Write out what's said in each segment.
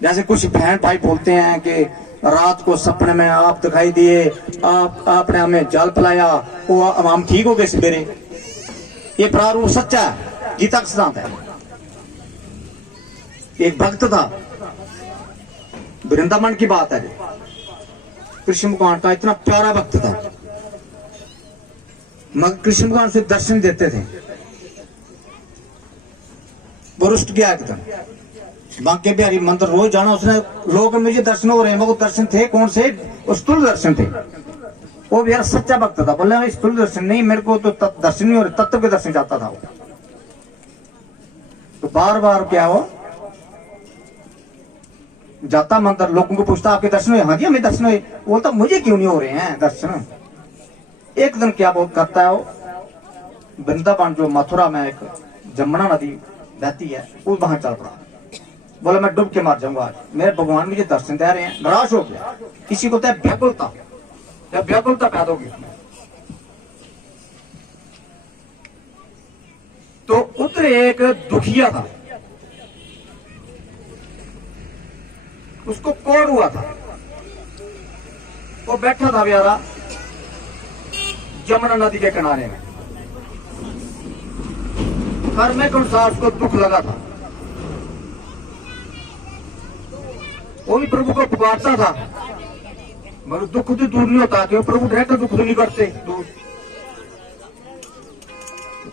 जैसे कुछ बहन भाई बोलते हैं कि रात को सपने में आप दिखाई दिए, आपने हमें जल पिलाया, वो हम ठीक हो गए सवेरे। ये प्रारूप सच्चा है, गीता का सिद्धांत है। एक भक्त था, वृंदावन की बात है, कृष्ण भगवान का इतना प्यारा भक्त था, मगर कृष्ण भगवान से दर्शन देते थे। वो रुष्ट गया एकदम। बांके बिहारी मंदिर रोज जाना उसने, लोग मुझे दर्शन हो रहे हैं, मगर दर्शन थे कौन से? स्थूल दर्शन थे। वो भी यार सच्चा भक्त था, बोले स्थूल दर्शन नहीं, मेरे को तो दर्शन नहीं हो रहे, तत्व के दर्शन चाहता था वो। तो बार बार क्या हो जाता मंदिर, लोगों को पूछता आपके दर्शन हुए? हाँ जी हमें दर्शन हुए। बोलता मुझे क्यों नहीं हो रहे हैं दर्शन। एक दिन क्या बहुत करता है वो, वृंदावन जो मथुरा में एक जमुना नदी बहती है, वो वहां चल पड़ा। बोला मैं डूब के मार जाऊंगा आज, मेरे भगवान मुझे दर्शन दे रहे हैं। निराश हो गया, किसी को व्याकुलता, जब व्याकुलता पैदा होगी तो उधर एक दुखिया था, उसको कोढ़ हुआ था, वो बैठा था बेचारा जमुना नदी के किनारे में। कर्म के अनुसार उसको दुख लगा था, वो भी प्रभु को पुकारता था, मगर दुख तो दूर नहीं होता, क्यों? प्रभु डायरेक्ट दुख तो नहीं करते दूर।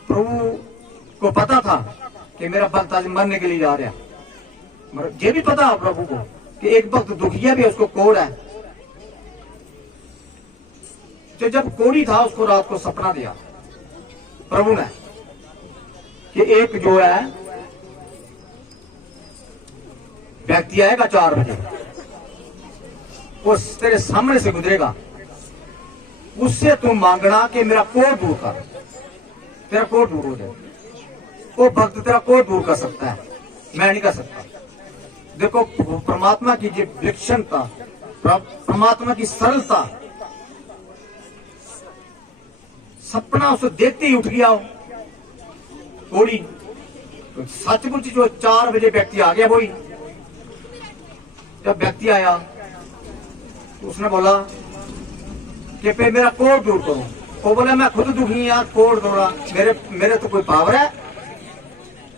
प्रभु को पता था कि मेरा भक्त आज मरने के लिए जा रहा, मगर ये भी पता है प्रभु को कि एक भक्त दुखिया भी है, उसको कोढ़ है। तो जब कोढ़ी था उसको रात को सपना दिया प्रभु ने कि एक जो है व्यक्ति आएगा 4 बजे, वो तेरे सामने से गुजरेगा, उससे तू मांगना कि मेरा कोढ़ दूर कर, तेरा कोढ़ दूर हो जाए। वो भक्त तेरा कोढ़ दूर कर सकता है, मैं नहीं कर सकता। देखो परमात्मा की जो विलक्षणता, परमात्मा की सरलता, सपना उसे देखते ही उठ गया हो कोढ़ी। तो सचमुच जो 4 बजे व्यक्ति आ गया वही। जब व्यक्ति आया तो उसने बोला कि पे मेरा कोढ़ दूर करो। वो बोला मैं खुद दुखी यार, कोढ़ दूरा मेरे तो कोई पावर है,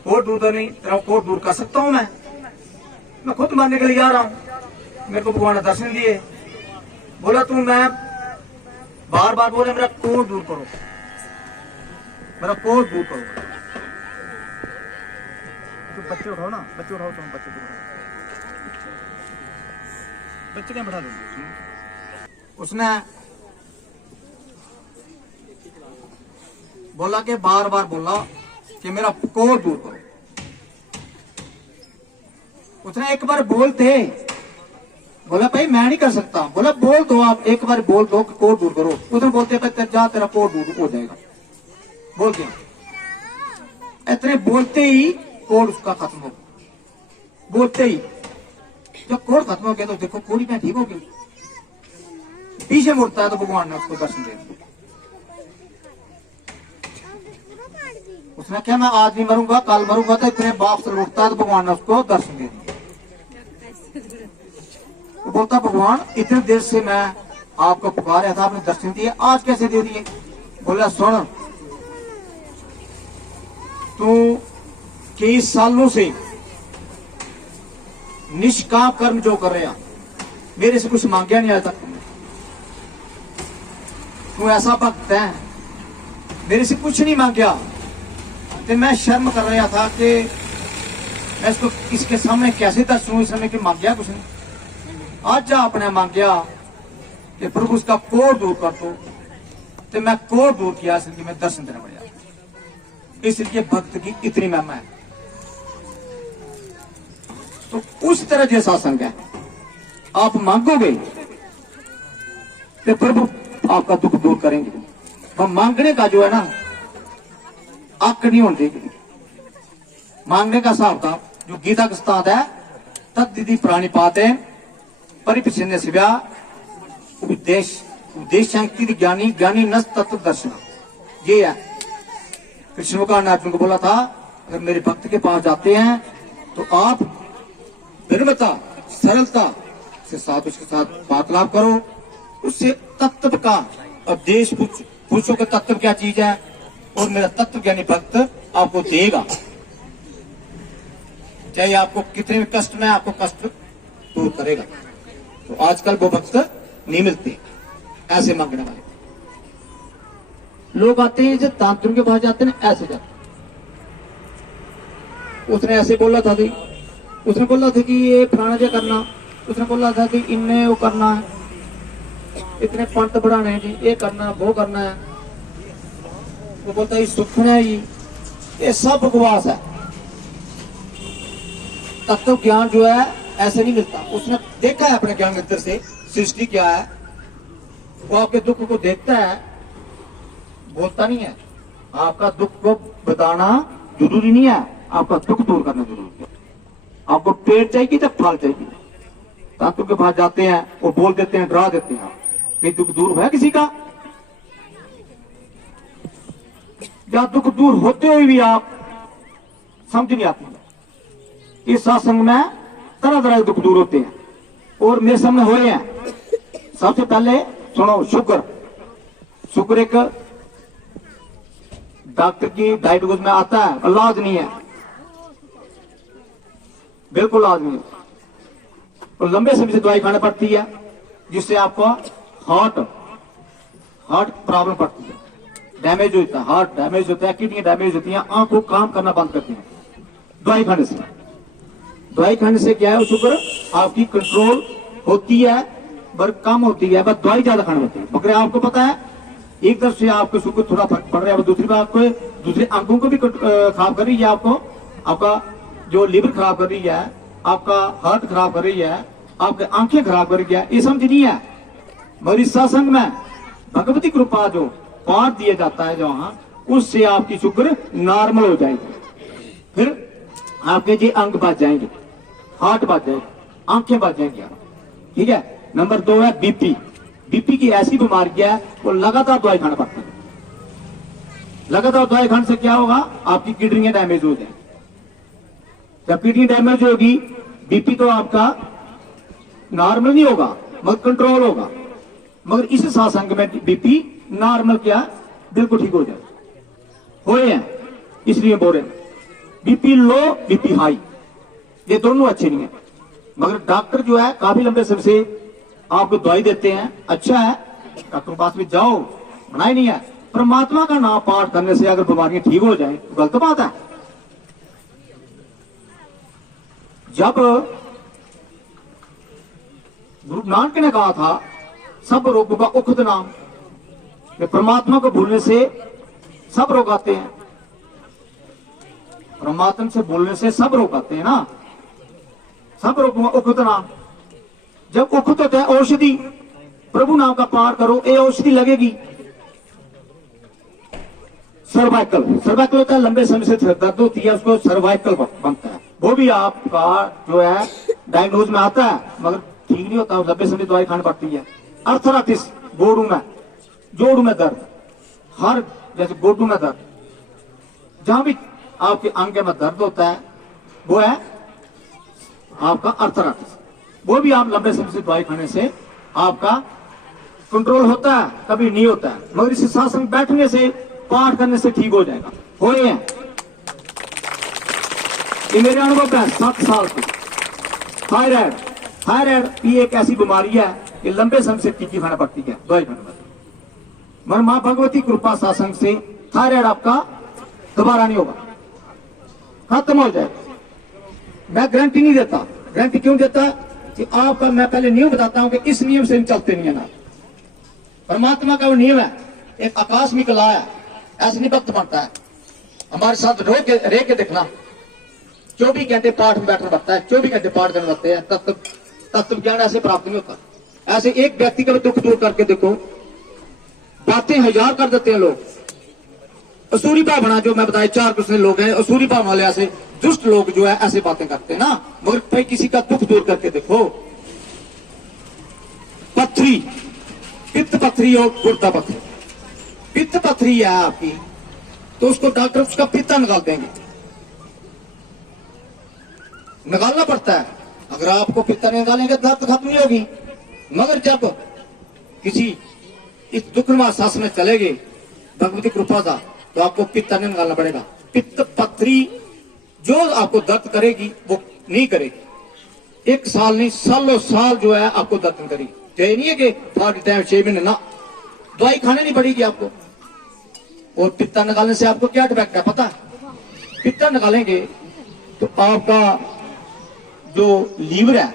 कोढ़ दूर तो नहीं, तेरा कोढ़ दूर कर सकता हूं मैं खुद मारने के लिए जा रहा हूं, मेरे को भगवान ने दर्शन दिए। बोला तू, मैं बार बार बोले मेरा कोढ़ दूर करो, मेरा कोढ़ दूर करो। तो बच्चे उठाओ ना, बच्चे उठाओ, तुम बच्चे क्या बैठा दो। उसने बोला कि बार बार बोला कि मेरा कोढ़ दूर करो। उसने एक बार बोलते, बोला भाई मैं नहीं कर सकता। बोला बोल दो, आप एक बार बोल दो कि कोढ़ दूर करो। उधर बोलते भाई जा तेरा कोढ़ दूर हो जाएगा, बोल दिया। इतने बोलते ही कोढ़ उसका खत्म हो गया, बोलते ही। जब कोढ़ खत्म हो गया तो देखो कोढ़ी में ठीक हो गई, पीछे मुड़ता है तो भगवान ने उसको दर्शन दे दिया। उसने क्या मैं आज नहीं मरूंगा कल मरूंगा, तो इतने बाप से लौटता है तो भगवान ने उसको दर्शन दे दिया। वो बोलता भगवान इतने देर से मैं आपको पुकारा था, आपने दर्शन दिए, आज कैसे दे दिए? बोला सुन, तू कई सालों से निष्काम कर्म जो कर रहा, मेरे से कुछ मांगया नहीं आज तक। तू ऐसा भक्त है, मेरे से कुछ नहीं मांगया। तो मैं शर्म कर रहा था कि मैं इसको इसके सामने कैसे दर्शन, इस समय की मांगया कुछ नहीं। आज आपने मांगया कि प्रभु उसका कोढ़ दूर कर दो, तो मैं कोढ़ दूर किया, इसलिए मैं दर्शन देना पड़ा। इसलिए भक्त की इतनी महिमा है। तो उस तरह जो सत्संग है, आप मांगोगे तो प्रभु आपका दुख दूर करेंगे। और मांगने का जो है ना, आंख नहीं होनी देगी। मांगने का हिसाब था जो गीता का स्ताद है, तद दीदी प्राणी पाते परिपिछने शिव्या उपदेश उपदेश ज्ञानी ज्ञानी नस तत्व दर्शन। ये है कृष्ण भगवान ने अर्जुन को बोला था, अगर मेरे भक्त के पास जाते हैं तो आप निर्मता सरलता से साथ उसके साथ वार्तालाप करो, उससे तत्व का उपदेश पूछो कि तत्व क्या चीज है, और मेरा तत्व ज्ञानी भक्त आपको देगा। चाहे आपको कितने भी कष्ट में, आपको कष्ट दूर करेगा। तो आजकल वो भक्त नहीं मिलते ऐसे मांगने वाले। लोग आते हैं जब तांत्रिक के पास जाते हैं, ऐसे जाते, उसने ऐसे बोला था कि, उसने बोला था कि ये फलाना जो करना, उसने बोला था कि इनने वो करना है, इतने पंत बढ़ाने हैं जी, ये करना वो करना है। वो बोलता है सुखना है, ये सब बकवास है। तत्व ज्ञान जो है ऐसे नहीं मिलता। उसने देखा है अपने ज्ञान नेत्र से सृष्टि क्या है, वो आपके दुख को देखता है, बोलता नहीं है। आपका दुख को बताना जरूरी नहीं है, आपका दुख दूर करना जरूरी है। आपको पेट चाहिए जब फल चाहिए, तत्व के पास जाते हैं, वो बोल देते हैं, डरा देते हैं कि दुख दूर हुआ किसी का। या दुख दूर होते हुए भी आप समझ नहीं आती। इस सत्संग में तरह तरह के दुख दूर होते हैं और मेरे सामने हो रहे हैं। सबसे पहले सुनो, शुक्र एक डॉक्टर की डायग्नोज में आता है, इलाज नहीं है, बिल्कुल इलाज नहीं है। तो लंबे समय से दवाई खानी पड़ती है, जिससे आपको हार्ट प्रॉब्लम पड़ती है, डैमेज होता है, हार्ट डैमेज होता है, किडनी डैमेज होती है, आंखों काम करना बंद करती है दवाई खाने से। दवाई खाने से क्या है, शुगर आपकी कंट्रोल होती है, पर कम होती है, बस दवाई ज्यादा खानी होती है। मगर आपको पता है, एक तरफ से आपको शुगर थोड़ा फर्क पड़ रहा है, दूसरी बात को दूसरे अंगों को भी खराब कर रही है। आपका जो लिवर खराब कर रही है, आपका हार्ट खराब कर रही है, आपकी आंखें खराब कर रही है, ये समझ नहीं है। मगर इस सत्संग में भगवती कृपा जो पाठ दिया जाता है जहां, उससे आपकी शुगर नॉर्मल हो जाएगी, फिर आपके जी अंग बच जाएंगे, हार्ट बच जाएगा, आंखें बच जाएंगी। ठीक है। नंबर 2 है बीपी की ऐसी बीमारी है, वो लगातार दवाई खाना पड़ती है। लगातार दवाई खाने से क्या होगा, आपकी किडनी डैमेज हो जाएगी। जब किडनी डैमेज होगी, बीपी तो आपका नॉर्मल नहीं होगा, मगर कंट्रोल होगा। मगर इस सत्संग में बीपी नॉर्मल क्या, बिल्कुल ठीक हो जाए हो हैं। इसलिए बोल रहे बीपी लो बीपी हाई, ये दोनों अच्छे नहीं है। मगर डॉक्टर जो है काफी लंबे समय से आपको दवाई देते हैं, अच्छा है, डॉक्टर के पास भी जाओ, मना ही नहीं है। परमात्मा का नाम पाठ करने से अगर बीमारियां ठीक हो जाए तो गलत बात है। जब गुरु नानक ने कहा था सब रोगों का उखद नाम, परमात्मा को भूलने से सब रोग आते हैं, परमात्मा से बोलने से सब रोग आते हैं ना, सब रोगों का उखद नाम। जब उखद होता है औषधि, प्रभु नाम का पाठ करो, ये औषधि लगेगी। सर्वाइकल होता है, लंबे समय से दर्द होती है, उसको सर्वाइकल बनता है। वो भी आपका जो है डायग्नोज में आता है, मगर ठीक नहीं होता, लंबे समय दवाई खानी पड़ती है। अर्थराइटिस, जोड़ों में दर्द, हर जैसे गोडू में दर्द, जहां भी आपके अंग में दर्द होता है, वो है आपका अर्थराइटिस। वो भी आप लंबे समय से दवाई खाने से आपका कंट्रोल होता है, कभी नहीं होता है। मगर इस शासन बैठने से, पाठ करने से ठीक हो जाएगा। हो रहे हैं, ये मेरे अनुभव है 7 साल की। थायराइड ये एक ऐसी बीमारी है कि लंबे समय से टीकी खाना पड़ती है, दवाई खाना पड़ती है। मगर मां भगवती कृपा शासन से थायराइड आपका दोबारा नहीं होगा, खत्म हो जाएगा। मैं गारंटी नहीं देता। गारंटी क्यों देता कि आपका मैं पहले नियम बताता हूं कि इस नियम से चलते नहीं है ना। परमात्मा का वो नियम है, एक आकास्मिक ला है, ऐसे नहीं वक्त बनता है। हमारे साथ रह के देखना, 24 घंटे पाठ में बैठना पड़ता है, 24 घंटे पाठ करने पड़ते हैं, तत्व ज्ञान ऐसे प्राप्त नहीं होता। ऐसे एक व्यक्ति का भी दुख दूर करके देखो, बातें 1000 कर देते हैं लोग। असूरी भावना जो मैं बताया, 4 कृष्ण लोग हैं असूरी भावना वाले, ऐसे दुष्ट लोग जो है ऐसे बातें करते हैं ना। मगर भाई किसी का दुख दूर करके देखो, पथरी, पित्त पथरी और गुर्दा पथरी, पित्त पथरी है आपकी, तो उसको डॉक्टर उसका पित्ता निकाल देंगे, निकालना पड़ता है। अगर आपको पित्ता नहीं निकालेंगे दर्द खत्म नहीं होगी। मगर जब किसी इस दुखनुमा सांस में चलेगी भगवती कृपा का, तो आपको पित्ता नहीं निकालना पड़ेगा। पित्त पत्री जो आपको दर्द करेगी वो नहीं करेगी। 1 साल नहीं, सालों साल जो है आपको दर्द नहीं करेगी। तो ये नहीं है कि थर्ड टाइम 6 महीने ना, दवाई खाने नहीं पड़ेगी आपको। और पित्ता निकालने से आपको क्या इफेक्ट है पता है? पित्ता निकालेंगे तो आपका जो लीवर है,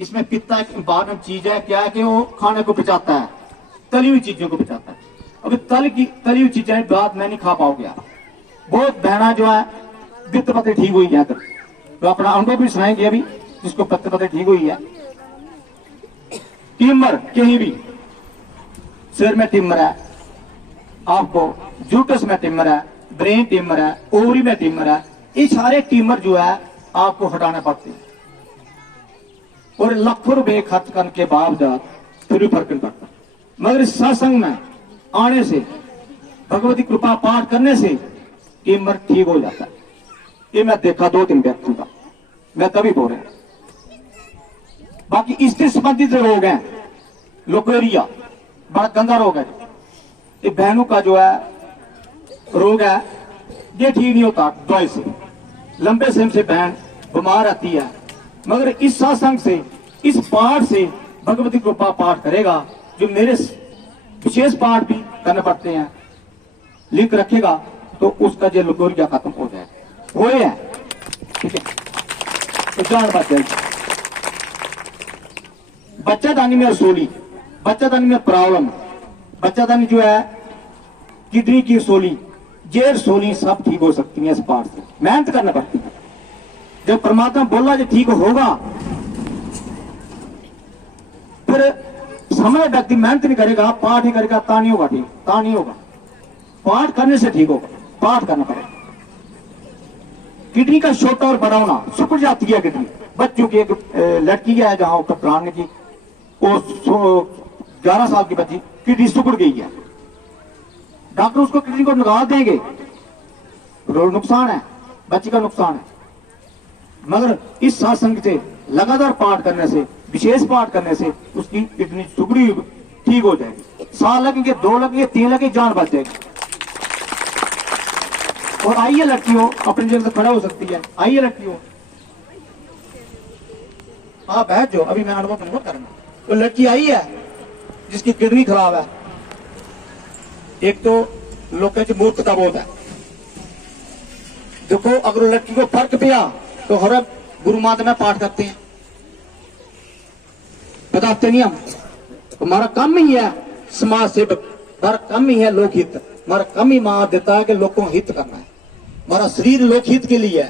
इसमें पित्ता एक इंपॉर्टेंट चीज है। क्या है कि वो खाने को पचाता है, तली हुई चीजों को पचाता है। अभी तली हुई चीजें बात मैं नहीं खा पाओगे आप। बहुत बहना जो है पित्त पत्ते ठीक हुई है, तो अपना अनुभव भी सुनाएंगे अभी, जिसको पित्त पत्ते ठीक हुई है। ट्यूमर कहीं भी, सिर में ट्यूमर है आपको, जूटस में ट्यूमर है, ब्रेन ट्यूमर है, ओवरी में ट्यूमर है, ये सारे ट्यूमर जो है आपको हटाने पड़ते हैं। और लाखों रुपए खर्च करने के बावजूद फिर भी फर्क नहीं पड़ता। मगर इस सत्संग में आने से, भगवती कृपा पाठ करने से ट्यूमर ठीक हो जाता है। ये मैं देखा 2-3 व्यक्तियों का, मैं तभी बोल रहा हूं। बाकी इससे संबंधित जो रोग हैं, लोकेरिया बड़ा गंदा रोग है। ये बहनों का जो है रोग है, ये ठीक नहीं होता दवाई से। लंबे समय से बहन बीमार रहती है, मगर इस सत्संग से, इस पाठ से भगवती कृपा पाठ करेगा, जो मेरे विशेष पाठ भी करने पड़ते हैं, लिख रखेगा, तो उसका जो लोकेरिया खत्म हो जाएगा। वो है ठीक है। तो जान बात है, बच्चादानी में रसोली, बच्चादानी में प्रॉब्लम, बच्चादानी जो है किडनी की रसोली, ये रसोली सब ठीक हो सकती है इस पाठ से। मेहनत करना पड़ती है। जब परमात्मा बोला जो ठीक होगा, फिर समय व्यक्ति मेहनत नहीं करेगा, पाठ नहीं करेगा, ता नहीं होगा ठीक, ता नहीं होगा। पाठ करने से ठीक होगा, पाठ करना पड़ेगा। किडनी का छोटा और बड़ा होना, सिकुड़ जाती है किडनी। बच्चों की एक लड़की है जहां ऊपर प्राण की, वो 11 साल की बच्ची, किडनी सिकुड़ गई है। डॉक्टर उसको किडनी को निकाल देंगे, नुकसान है, बच्ची का नुकसान है। मगर इस सत्संग से लगातार पाठ करने से, विशेष पाठ करने से उसकी किडनी सिकुड़ी ठीक हो जाएगी। 1 साल लगेंगे, 2 लगेंगे, 3 लगेंगे, जान बच जाएगी। और आइए लड़कियों, अपनी जगह से खड़ा हो सकती है। आइए लड़कियों, आप बैठ जाओ, अभी मैं अनुभव नहीं करना। तो लड़की आई है जिसकी किडनी खराब है। एक तो लोग कहते मूर्खता बहुत है। देखो, अगर लड़की को फर्क पिया तो हर गुरु माता में पाठ करते हैं, बताते नहीं हम। हमारा काम ही है समाज सेवक, हमारा काम ही है लोकहित, हमारा काम ही मार देता है कि लोगों को हित करना है। हमारा शरीर लोकहित के लिए है,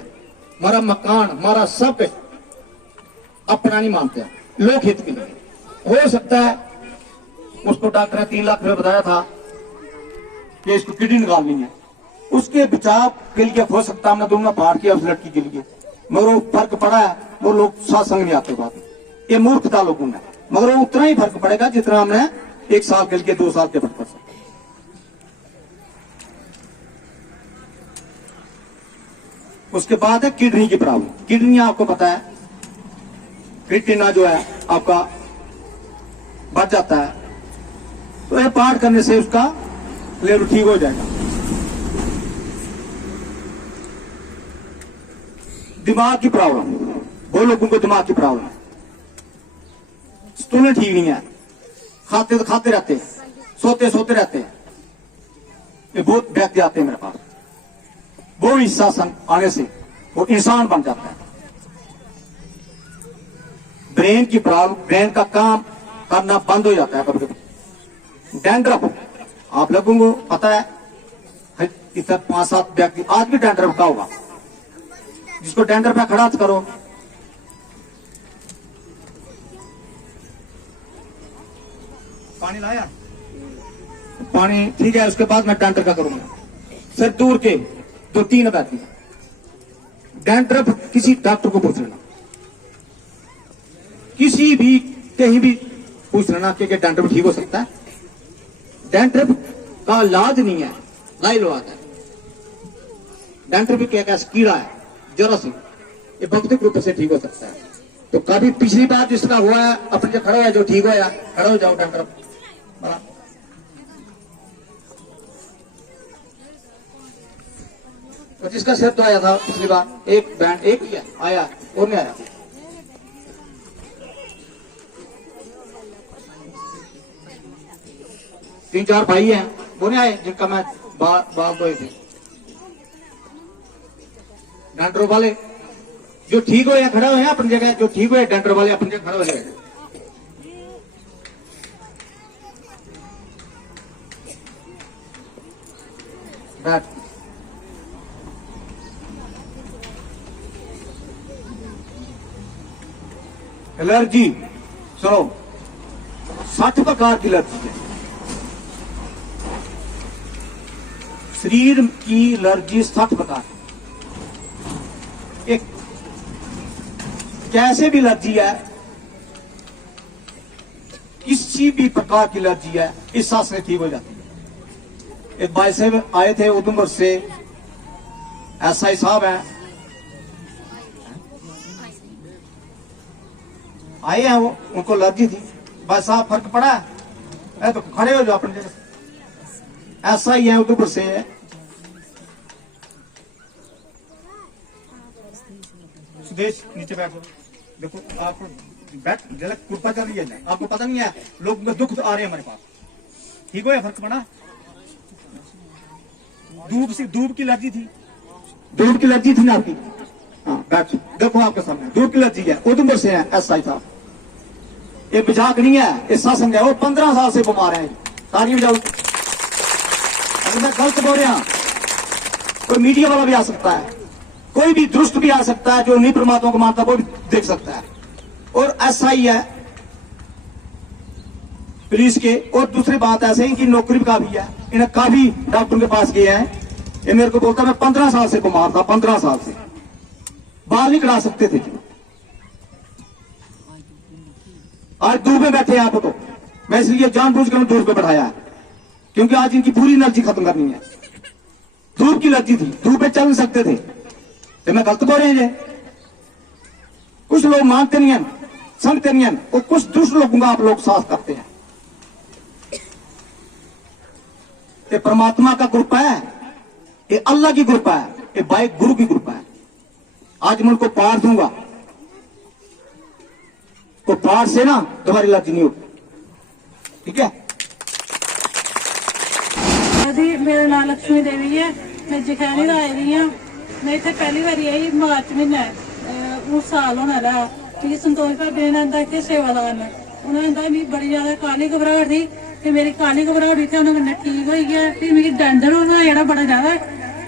हमारा मकान, हमारा सब अपना नहीं मानते हैं, लोकहित के लिए। हो सकता है उसको डॉक्टर ने 3 लाख रुपए बताया था कि इसको किडनी निकालनी है, उसके बचाव के लिए हो सकता है हमने दोनों पाठ किया उस लड़की के लिए, मगर वो फर्क पड़ा है। वो लोग सत्संग नहीं आते बात, ये मूर्खता लोगों में। मगर वो उतना ही फर्क पड़ेगा जितना हमने 1 साल के लिए, 2 साल के फर्क पड़ सकता। उसके बाद है किडनी की प्रॉब्लम। किडनी आपको पता है, क्रिएटिनिन जो है आपका बढ़ जाता है, तो यह पाठ करने से उसका लेवल ठीक हो जाएगा। दिमाग की प्रॉब्लम, वो लोगों को दिमाग की प्रॉब्लम है, स्टूडेंट ठीक नहीं है, खाते तो खाते रहते हैं, सोते सोते रहते हैं। ये बहुत व्यक्ति आते हैं मेरे पास, वो इस सत्संग आने से वो इंसान बन जाता है। ब्रेन की प्रॉब्लम, ब्रेन का काम करना बंद हो जाता है कभी कभी। डैंड्रफ, आप लोगों को पता है, इधर 5-7 व्यक्ति आज भी डैंड्रफ का होगा। जिसको डैंड्रफ है खड़ा करो। पानी लाया, पानी ठीक है। उसके बाद मैं डैंड्रफ का करूंगा। सर दूर के 2-3 व्यक्ति डैंड्रफ, किसी डॉक्टर को पूछ लेना, किसी भी कहीं भी पूछ लेना कि डैंड्रफ ठीक हो सकता है। डैंड्रफ का इलाज नहीं है, लाइलाज है। डैंड्रफ एक ऐसा कीड़ा है, जरा सी, ये भौतिक रूप से ठीक हो सकता है। तो कभी पिछली बार जिसका हुआ है अपने जो खड़ा है, जो ठीक होया, खड़ा हो जाओ डॉक्टर। तो जिसका सिर तो आया था पिछली बार, एक बैंड एक ही आया और नहीं आया। तीन चार भाई हैं वो नहीं आए जिनका मैं बाल धोए थे। डॉक्टर वाले जो ठीक हो या खड़ा हो अपनी जगह, जो ठीक हो डॉक्टर वाले अपनी जगह खड़ा हो जाए। एलर्जी सुनो, 60 प्रकार की एलर्जी है। शरीर की एलर्जी 60 प्रकार। एक कैसे भी एलर्जी है, किसी भी प्रकार की एलर्जी है, इस सांस से ठीक हो जाती है। एक भाई साहब आए थे उधमपुर से, एसआई साहब हैं, आए हैं वो, उनको एलर्जी थी। भाई साहब फर्क पड़ा है तो खड़े हो जाओ अपनी जगह। ऐसा ही है उधमपुर से है। सुदेश नीचे बैठो। देखो आपको बैठ जरा कुर्ता चल रही है, आपको पता नहीं है लोग दुख आ रहे हैं हमारे पास। ठीक हो या फर्क पड़ा? धूप की एलर्जी थी, धूप की एलर्जी थी ना आपकी। हाँ बैठ, देखो आपके सामने धूप की एलर्जी है, उधमपुर से है एसआई साहब। ये मजाक नहीं है, ये सत्संग है। वो 15 साल से बीमार है। ताली बजाओ। अगर मैं गलत बोल रहा, कोई मीडिया वाला भी आ सकता है, कोई भी दुष्ट भी आ सकता है, जो नहीं परमात्मा को मानता वो भी देख सकता है। और ऐसा ही है पुलिस के। और दूसरी बात ऐसे ही कि नौकरी का भी है, इन्हें काफी डॉक्टर के पास गए हैं। ये मेरे को बोलता मैं 15 साल से बीमार था, 15 साल से बाल नहीं करा सकते थे। आज दूर में बैठे हैं आपको, तो मैं इसलिए जानबूझकर दूर पे बैठाया है, क्योंकि आज इनकी पूरी एनर्जी खत्म करनी है। धूप की एनर्जी थी, धूप पे चल नहीं सकते थे। तो मैं गलत बोल रहे हैं। कुछ लोग मानते नहीं हैं, समझते नहीं हैं, और कुछ दूसरे लोगों का आप लोग साथ करते हैं। ये परमात्मा का ग्रुप है, ये अल्लाह की ग्रुप है, ये भाई गुरु की ग्रुप है। आज मैं उनको पार दूंगा, तो पार से ना तुम्हारी एलर्जी नहीं होगी। ठीक है? मेरा नाम लक्ष्मी देवी है, मैं जखैनी दा आई दी हूं। मैं इतने पहली बार आई मार्च महीने, उस साल होने वाला कि संतोष भाभी ने आंदा इतने सेवा लाना। उन्होंने आंदा मिगी बड़ी ज्यादा काली घबराहट थी, कि मेरी काली घबराहट इतने उन्होंने ठीक हो गया। फिर मिगी डेंडर होना जेड़ा बड़ा ज्यादा,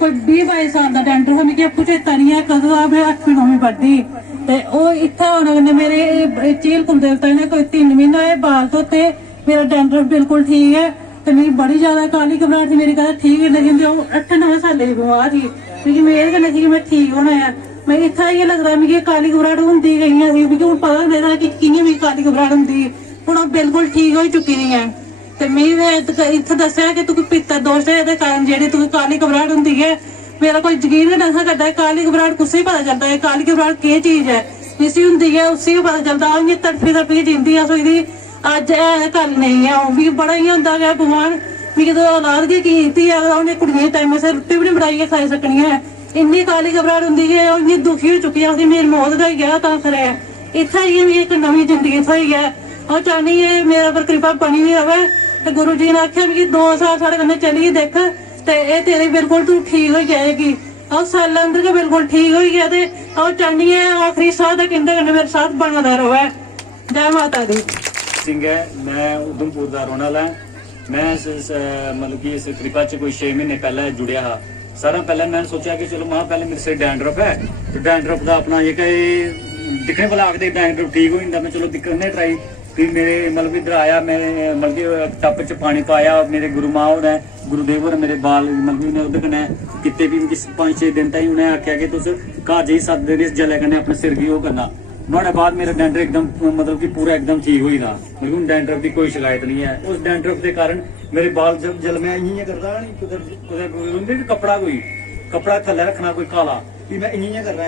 कोई 20-22 साल का डेंडर था। मिगी आपको चेता नहीं है कदों दा मैं 8वीं 9वीं पढ़दी। ते ओह इत्थे होने कन्नै मेरे झील कुलदेवता ने कोई 3 महीने होए बाल धोते, मेरा डेंडर बिल्कुल ठीक है। ते मिगी बड़ी ज्यादा काली घबराहट थी, मेरी कदें ठीक नहीं लगी। 8-9 सालें दी बीमार थी, मिगी मेरे कन्नै थी कि मैं ठीक होना है। मैं इत्थै इ'यै लगदा मिगी काली घबराहट होंदी गई है, मिगी हून पता लगदा कि कि'यां मिगी काली घबराहट होंदी। हून अ'ऊं बिल्कुल ठीक होई चुकी दी ऐ। ते मिगी इत्थै दस्सेआ कि तुगी पित्तर दोश है, एह्दे कारण जेह्ड़ी तुगी काली घबराहट होंदी है। मेरा कोई यकीन गै नहीं करदा है। काली घबराहट कुसै गी पता चलदा है काली घबराहट केह् चीज है, जिसी होंदी है उसी गै पता चलदा। अ'ऊं इ'यां तड़फी तड़फी जींदी ऐ सोचदी अज्ज है कल नहीं है। मिगी बड़ा इ'यां होंदा गै भगवान मिगी तो औलाद गै की दित्ती है, उ'नें कुड़ियें टाइमै सिर रुट्टी भी नहीं बनाइयै खाई सकनी है। इन्नी काली घबराहट होंदी है, अ'ऊं इन्नी दुखी हो चुकी आं, मेरी मौत गै होई जा तां खरे। इत्थै आइयै मिगी इक नमीं जिंदगी थ्होई है। अ'ऊं चाह्न्नी ऐ मेरे पर कृपा बनी दी रवै। ते गुरु जी ने आखेआ मिगी 2 साल साढ़े कन्नै चलियै देख, ते एह् तेरी बिल्कुल तू ठीक होई जाएगी। अ'ऊं सालै अंदर गै बिल्कुल ठीक होई गेआ। ते अ'ऊं चाह्न्नी ऐ आखिरी साह् तक इं'दे कन्नै मेरा साथ बनदा रवै। जय माता दी। सिंह है, मैं उधमपुर का रोने वाला है। मैं मतलब कि इस कृपा च कोई 6 महीने पहले जुड़िया हा। सारा पहले मैंने सोचा कि चलो मां पहले मेरे से डैंड्रफ है, तो डैंड्रफ का अपना ये दिखने वाला आखते डैंड्रफ ठीक हो जाता। मैं चलो दिक्कत ट्राई। फिर मेरे मतलब इधर आया, मैं मतलब कि टप च पानी पाया। मेरे गुरु मां होर है, गुरुदेव होर मेरे बाल मतलब उन्हें ओह्दे कन्नै कीते। भी 5-6 दिन ताईं उ'नें आखेआ कि तुस घर जाइयै 7 दिन इस जलै कन्नै अपने सिर गी ओह् करना। नुआढ़े बाद मेरा डैंड्रफ एकदम मतलब कि पूरा एकदम ठीक होई दा। मतलब डैंड्रफ की कोई शिकायत नहीं है। उस डैंड्रफ के कारण मेरे बाल जब मैं इ'यां करदा नहीं, कुदै होंदे कि कपड़ा थल्ले रखना कोई काला, कि मैं इ'यां करना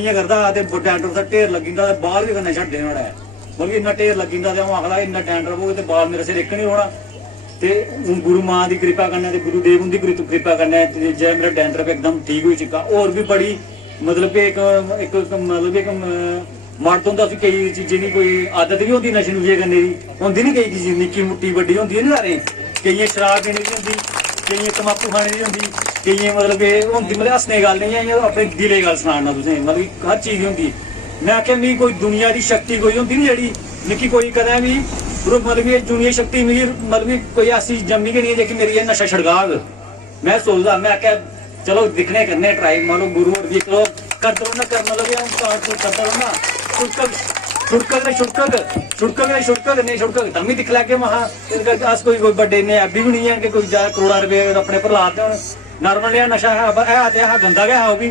इ'यां करदा ते डैंड्रफ दा ढेर लग्गी जंदा ते बाल भी कन्नै छड्ड देना नुहाड़े मतलब इन्ना ढेर लग्गी जंदा ते अ'ऊं आखदा इन्ना डैंड्रफ होग ते बाल मेरे सिर इक नहीं रौह्ना ते हून गुरु मां दी कृपा कन्नै ते गुरु देव उंदी कृपा कन्नै ते जे मेरा डैंड्रफ एकदम ठीक होई चुका होर भी बड़ी मतलब कि इक मतलब कि इक मर्द होंदा उसी केईं चीजें दी कोई आदत भी होंदी नशे नुशे करने दी होंदी नी केईं चीज निक्की मुट्टी बड्डी होंदी है नी सारे केइयें शराब पीने दी होंदी केइयें तम्बाकू खाने दी होंदी केइयें मतलब कि होंदी मतलब हस्सने दी गल्ल नहीं है इ'यां अपने दिलै दी गल्ल सनाना तुसें मतलब कि हर चीज होंदी मैं आखेआ मिगी कोई दुनिया दी शक्ति कोई होंदी नी जेह्ड़ी मिगी कोई कदें भी मतलब कि दुनिया शक्ति मिगी मतलब कि कोई ऐसी जम्मी गै नहीं है जेह्की मेरी एह् नशा छड़काग मैं सोचदा मैं आखेआ चलो दिक्खने करने ट्राई मतलब गुरु होर बी चलो करदा रौह्ना कर मतलब कि अ'ऊं स्टार्ट करदा रौह्ना छुड़कग नहीं छुड़कग तां बी दिक्खी लैगे महा अस कोई बड्डे इन्ने ऐबी भी नहीं है कि कोई ज्यादा करोड़ा रपे अपने पर ला दे नॉर्मल जेहा नशा है ते गंदा गै है ओह् बी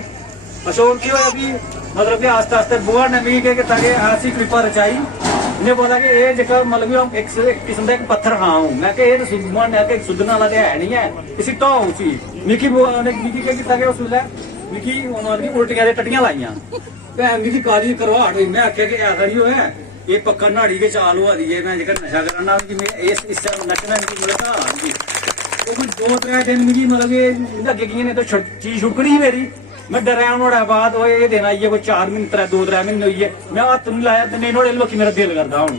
अच्छा हून केह् होया भी मतलब कि आस्ते आस्ते बुआ ने मिगी केह् कीता कि ऐसी कृपा रचाई इ'नें बोला कि एह् जेह्का मतलब कि इक किस्म दा इक पत्थर हा हूं मैं कि एह् बुआ ने कि सुद्धने आह्ला ते है नहीं है इसी ढाओ उसी मिगी बुआ ने मिगी केह् कीता कि उस बेल्लै मिगी मतलब कि उल्टियां ते टट्टियां लाइयां भैन मिगी कादी करवाहट हुई मैं आखेआ कि ऐसा नहीं होया एह् पक्का न्हाड़ी गै चाल होआ दी ऐ मैं जेह्का नशा कराना कि मैं इस नशे ने मिगी मतलब ढाला मिगी ओह् कोई 2-3 दिन मिगी मतलब कि अग्गें कि'यां नेईं तो चीज छुड़कनी ही मेरी मैं डरेआ नुहाड़े बाद ओह् एह् दिन आई गे कोई 4 म्हीने 2-3 म्हीने होई गे मैं हत्थ नहीं लाया ते नेईं नुहाड़े बक्खी मेरा दिल करदा हून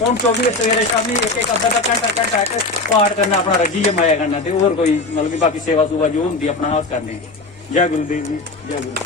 24 सवेरे शामी एक अद्धा घंटा पाठ करना अपना रज्जियै मजा करना ते होर कोई मतलब कि बाकी सेवा सूवा जो होंदी अपना अस करने जय गुरुदेव जी जय गुरु